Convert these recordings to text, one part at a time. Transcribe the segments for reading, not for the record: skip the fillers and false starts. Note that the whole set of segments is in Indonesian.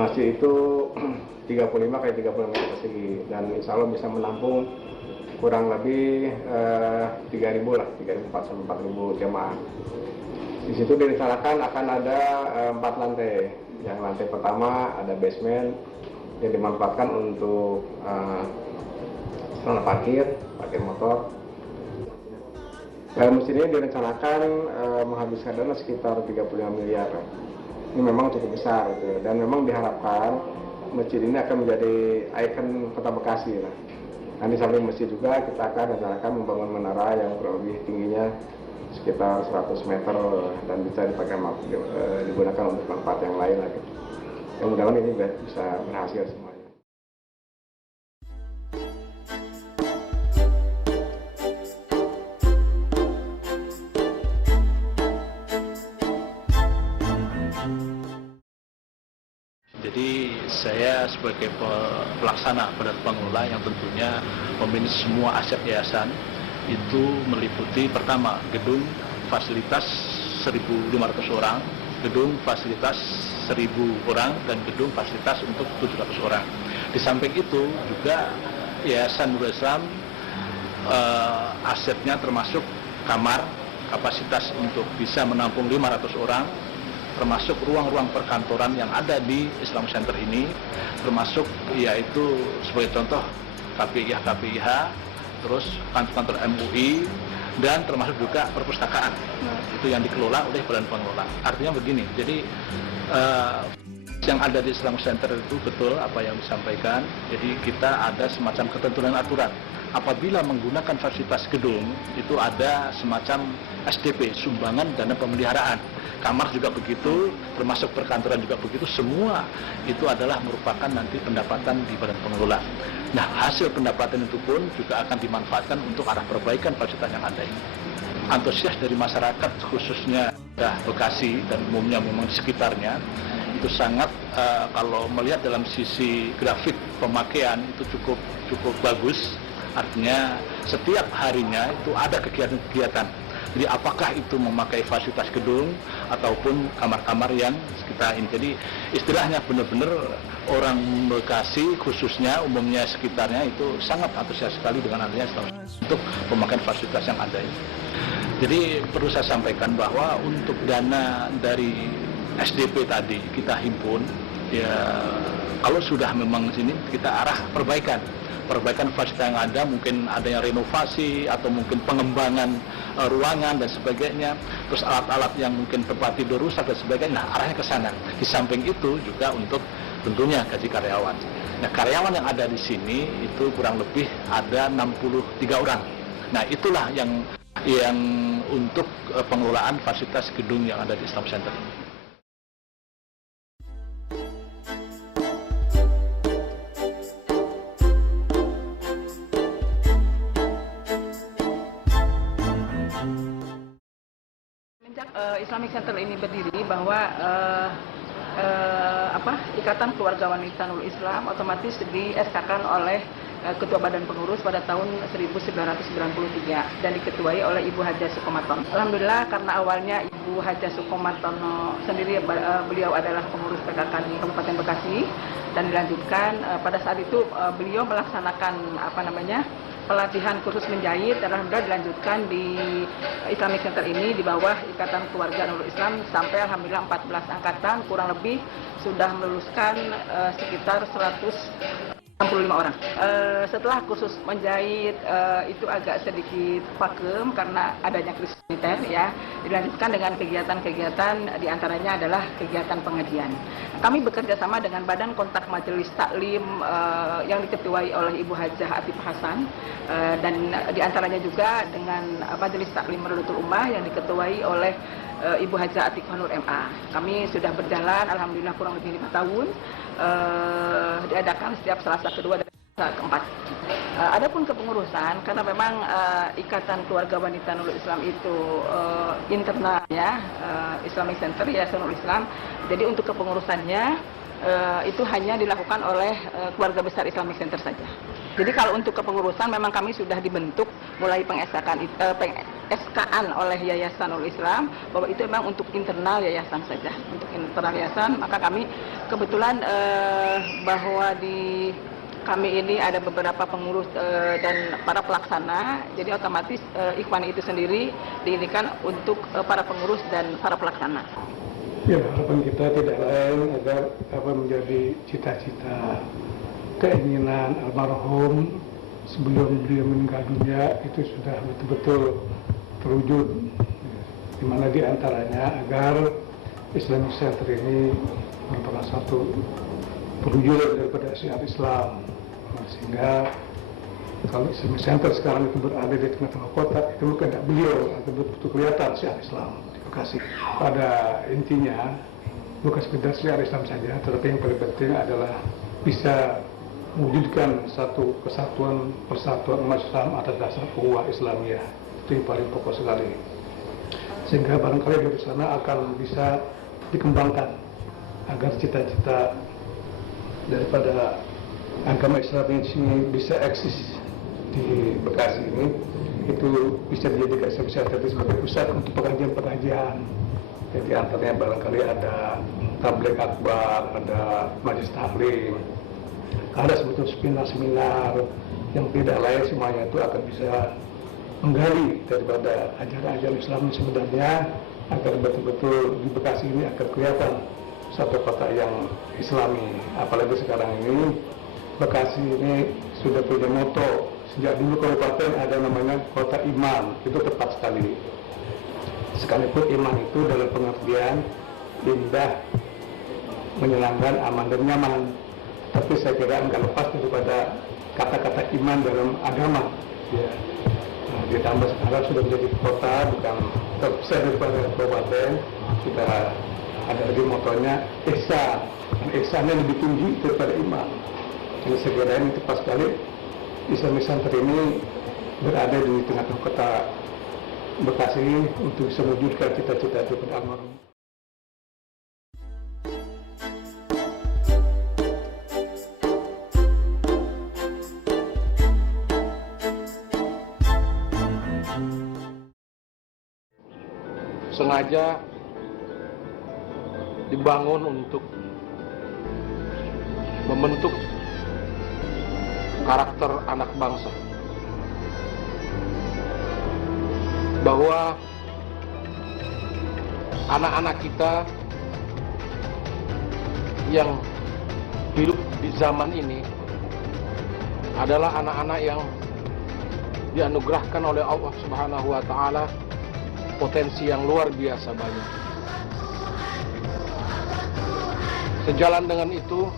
Masjid itu 35 kali 35 meter persegi dan insya Allah bisa menampung kurang lebih 3.000 lah, 3.400 sampai 4.000 jemaah. Di situ direncanakan akan ada 4 lantai. Yang lantai pertama ada basement yang dimanfaatkan untuk sarana parkir motor. Masjid ini direncanakan menghabiskan dana sekitar 35 miliar. Ini memang cukup besar gitu. Dan memang diharapkan masjid ini akan menjadi ikon Kota Bekasi. Nah, di samping masjid juga kita akan rencanakan membangun menara yang kurang lebih tingginya sekitar 100 meter dan bisa digunakan untuk manfaat yang lain lagi. Yang mudah-mudahan ini bisa berhasil semuanya. Jadi saya sebagai pelaksana badan pengelola yang tentunya memanage semua aset yayasan itu meliputi pertama gedung fasilitas 1.500 orang, gedung fasilitas 1.000 orang, dan gedung fasilitas untuk 700 orang. Di samping itu juga Yayasan Nurul Islam asetnya termasuk kamar kapasitas untuk bisa menampung 500 orang, termasuk ruang-ruang perkantoran yang ada di Islam Center ini, termasuk yaitu sebagai contoh KPIH, terus kantor-kantor MUI, dan termasuk juga perpustakaan. Itu yang dikelola oleh badan pengelola. Artinya begini, jadi yang ada di Islam Center itu betul apa yang disampaikan. Jadi kita ada semacam ketentuan aturan. Apabila menggunakan fasilitas gedung, itu ada semacam SDP, sumbangan dana pemeliharaan. Kamar juga begitu, termasuk perkantoran juga begitu, semua itu adalah merupakan nanti pendapatan di badan pengelola. Nah, hasil pendapatan itu pun juga akan dimanfaatkan untuk arah perbaikan fasilitas yang ada ini. Antusias dari masyarakat, khususnya Bekasi dan umumnya memang di sekitarnya, itu sangat kalau melihat dalam sisi grafik pemakaian itu cukup bagus. Artinya setiap harinya itu ada kegiatan-kegiatan. Jadi apakah itu memakai fasilitas gedung ataupun kamar-kamar yang kita ini. Jadi istilahnya benar-benar orang Bekasi khususnya umumnya sekitarnya itu sangat antusias sekali dengan adanya untuk pemakaian fasilitas yang ada ini. Jadi perlu saya sampaikan bahwa untuk dana dari SDP tadi kita himpun, ya kalau sudah memang sini kita arah perbaikan fasilitas yang ada, mungkin adanya renovasi atau mungkin pengembangan ruangan dan sebagainya, terus alat-alat yang mungkin tempat tidur rusak dan sebagainya. Nah, arahnya ke sana. Di samping itu juga untuk tentunya gaji karyawan. Nah, karyawan yang ada di sini itu kurang lebih ada 63 orang. Nah, itulah yang untuk pengelolaan fasilitas gedung yang ada di Islam Center ini. Islamic Center ini berdiri bahwa Ikatan Keluarga Wanita Nurul Islam otomatis di-SK-kan oleh Ketua Badan Pengurus pada tahun 1993 dan diketuai oleh Ibu Hajah Sukomartono. Alhamdulillah karena awalnya Ibu Hajah Sukomartono sendiri beliau adalah pengurus PKK di Kabupaten Bekasi dan dilanjutkan pada saat itu beliau melaksanakan pelatihan kursus menjahit dan alhamdulillah dilanjutkan di Islamic Center ini di bawah Ikatan Keluarga Nurul Islam sampai alhamdulillah 14 angkatan kurang lebih sudah meluluskan sekitar 165 orang. Setelah kursus menjahit itu agak sedikit vakum karena adanya krisis militer ya, dilanjutkan dengan kegiatan-kegiatan diantaranya adalah kegiatan pengajian. Kami bekerja sama dengan Badan Kontak Majelis Taklim yang diketuai oleh Ibu Hajah Atifah Hasan dan diantaranya juga dengan Majelis Taklim Nahdlatul Ummah yang diketuai oleh Ibu Hajah Atikah Nur MA. Kami sudah berjalan alhamdulillah kurang lebih 5 tahun. Diadakan setiap Selasa kedua dan Selasa keempat. Adapun kepengurusan, karena memang Ikatan Keluarga Wanita Nurul Islam itu internal ya, Islamic Center ya Nurul Islam. Jadi untuk kepengurusannya itu hanya dilakukan oleh keluarga besar Islamic Center saja. Jadi kalau untuk kepengurusan memang kami sudah dibentuk mulai SK-an oleh Yayasan Nurul Islam bahwa itu memang untuk internal yayasan saja, untuk internal yayasan. Maka kami kebetulan bahwa di kami ini ada beberapa pengurus dan para pelaksana, jadi otomatis Ikhwan itu sendiri diinikan untuk para pengurus dan para pelaksana. Ya, harapan kita tidak lain agar menjadi cita-cita, keinginan almarhum sebelum beliau meninggal dunia itu sudah betul-betul terwujud, di mana diantaranya agar Islamic Center ini merupakan satu perwujudan daripada syiar Islam, sehingga kalau Islamic Center sekarang itu berada di tengah-tengah kota, itu bukan tidak beliau agar betul-betul kelihatan syiar Islam di Bekasi. Pada intinya bukan sekedar syiar Islam saja, tetapi yang paling penting adalah bisa mewujudkan satu kesatuan persatuan umat Islam atas dasar ukhuwah Islamiyah. Itu yang paling pokok sekali, sehingga barangkali dari sana akan bisa dikembangkan agar cita-cita daripada agama Islam ini bisa eksis di Bekasi ini, itu bisa dijadikan sebagai pusat untuk pengajian-pengajian. Jadi antaranya barangkali ada tabligh akbar, ada majelis taklim, ada sebetulnya seminar yang tidak lain, semuanya itu akan bisa menggali daripada ajaran-ajaran Islam sebenarnya, agar betul-betul di Bekasi ini akan kelihatan satu kota yang Islami. Apalagi sekarang ini Bekasi ini sudah punya moto, sejak dulu kabupaten ada namanya kota iman, itu tepat sekali. Sekalipun iman itu dalam pengertian indah, menyenangkan, aman dan nyaman, tapi saya kira enggak lepas daripada kata-kata iman dalam agama. Ya. Nah, ditambah sekarang sudah menjadi kota, bukan terpisah daripada kabupaten, sudah ada lagi motonya ihsan. Ihsannya lebih tinggi daripada iman. Jadi saya kira ini tepat sekali Islamic Center ini berada di tengah-tengah kota Bekasi untuk bisa mewujudkan cita-cita daripada almarhum. Sengaja dibangun untuk membentuk karakter anak bangsa, bahwa anak-anak kita yang hidup di zaman ini adalah anak-anak yang dianugerahkan oleh Allah Subhanahu wa Ta'ala potensi yang luar biasa banyak. Sejalan dengan itu,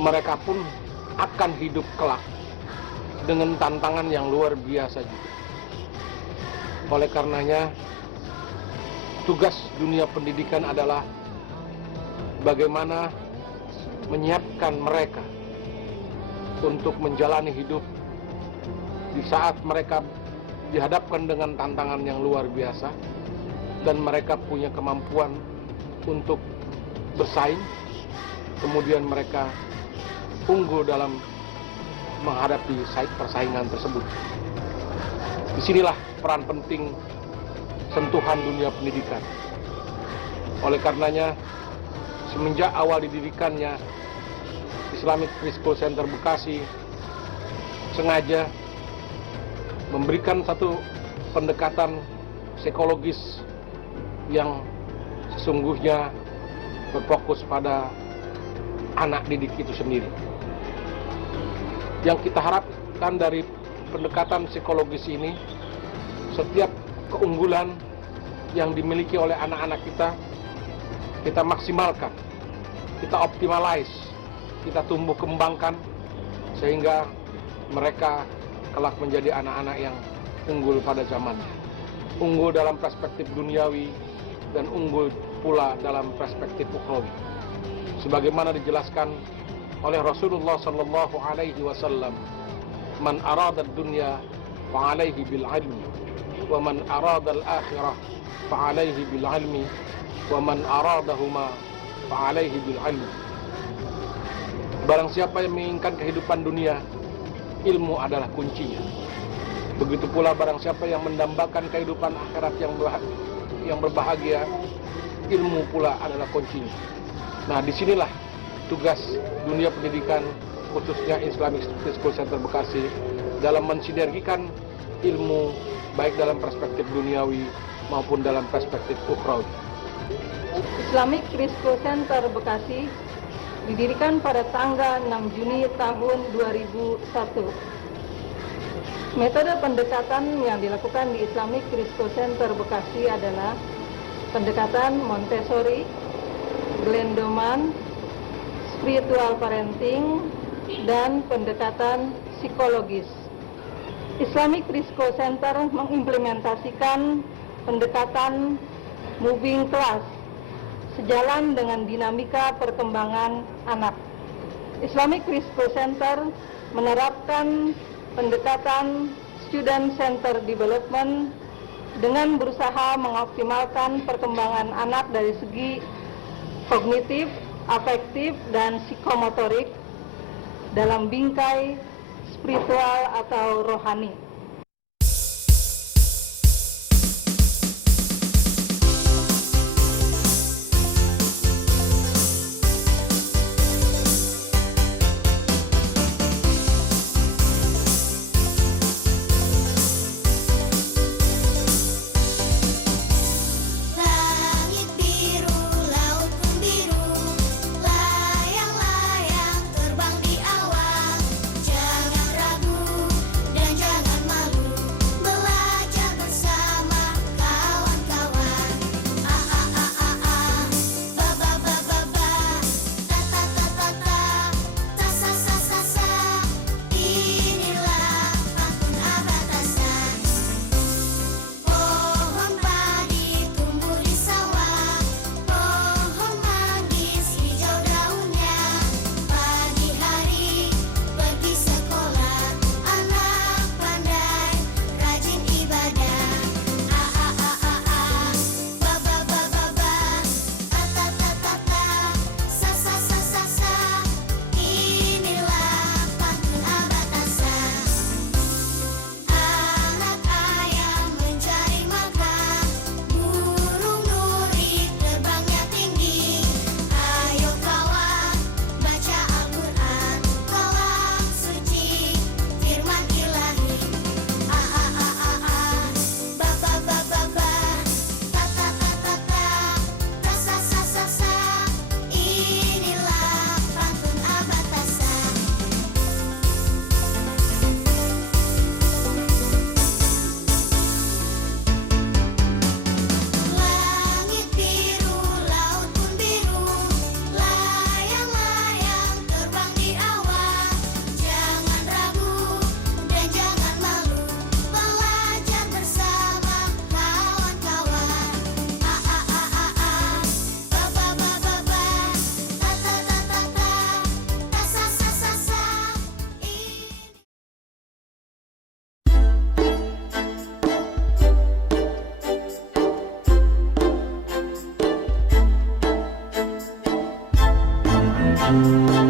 mereka pun akan hidup kelak dengan tantangan yang luar biasa juga. Oleh karenanya, tugas dunia pendidikan adalah bagaimana menyiapkan mereka untuk menjalani hidup di saat mereka dihadapkan dengan tantangan yang luar biasa dan mereka punya kemampuan untuk bersaing, kemudian mereka unggul dalam menghadapi persaingan tersebut. Disinilah peran penting sentuhan dunia pendidikan. Oleh karenanya, semenjak awal didirikannya Islamic Preschool Center Bekasi sengaja memberikan satu pendekatan psikologis yang sesungguhnya berfokus pada anak didik itu sendiri. Yang kita harapkan dari pendekatan psikologis ini, setiap keunggulan yang dimiliki oleh anak-anak kita maksimalkan, kita optimalize, kita tumbuh kembangkan, sehingga mereka kelak menjadi anak-anak yang unggul pada zamannya. Unggul dalam perspektif duniawi dan unggul pula dalam perspektif ukhrawi. Sebagaimana dijelaskan oleh Rasulullah sallallahu alaihi wasallam, "Man arada ad-dunya fa alaihi bil 'ilmi, wa man arada al-akhirah fa alaihi bil 'ilmi, wa man aradahuma fa alaihi bil 'ilmi." Barang siapa yang menginginkan kehidupan dunia, ilmu adalah kuncinya. Begitu pula barang siapa yang mendambakan kehidupan akhirat yang berbahagia, ilmu pula adalah kuncinya. Nah, disinilah tugas dunia pendidikan, khususnya Islamic School Center Bekasi, dalam mensinergikan ilmu baik dalam perspektif duniawi maupun dalam perspektif ukhrawi. Islamic School Center Bekasi didirikan pada tanggal 6 Juni tahun 2001. Metode pendekatan yang dilakukan di Islamic School Center Bekasi adalah pendekatan Montessori, Glendoman, spiritual parenting, dan pendekatan psikologis. Islamic School Center mengimplementasikan pendekatan moving class sejalan dengan dinamika perkembangan anak. Islamic School Center menerapkan pendekatan student center development dengan berusaha mengoptimalkan perkembangan anak dari segi kognitif, afektif, dan psikomotorik dalam bingkai spiritual atau rohani. Langit biru, laut pun biru, layang-layang terbang di awan. Jangan ragu dan jangan malu, belajar bersama kawan-kawan. A a a a a, ba ba ba ba ba, ta ta ta ta ta, ta sa sa sa sa. Inilah pantun abatasan. Pohon padi tumbuh di sawah, pohon manggis hijau daunnya. Pagi hari pergi sekolah, anak pandai rajin ibadah. A a a a a, ba ba ba ba ba, ta ta ta ta ta, sa sa sa sa sa. Inilah pantun abatasan. Anak ayam mencari makan, burung nuri terbangnya tinggi. Ayo kawan, baca Al-Quran, kalam suci, firman ilahi. A a a a a, ba ba ba ba ba, ta ta ta ta ta, ta sa sa sa sa. Inilah pantun abatasan. Langit biru, laut pun biru, layang-layang terbang di awan. Jangan ragu dan jangan malu, belajar bersama kawan-kawan. A a a a a, ba ba ba ba ba, ta ta ta ta ta, ta sa sa sa sa. Thank you.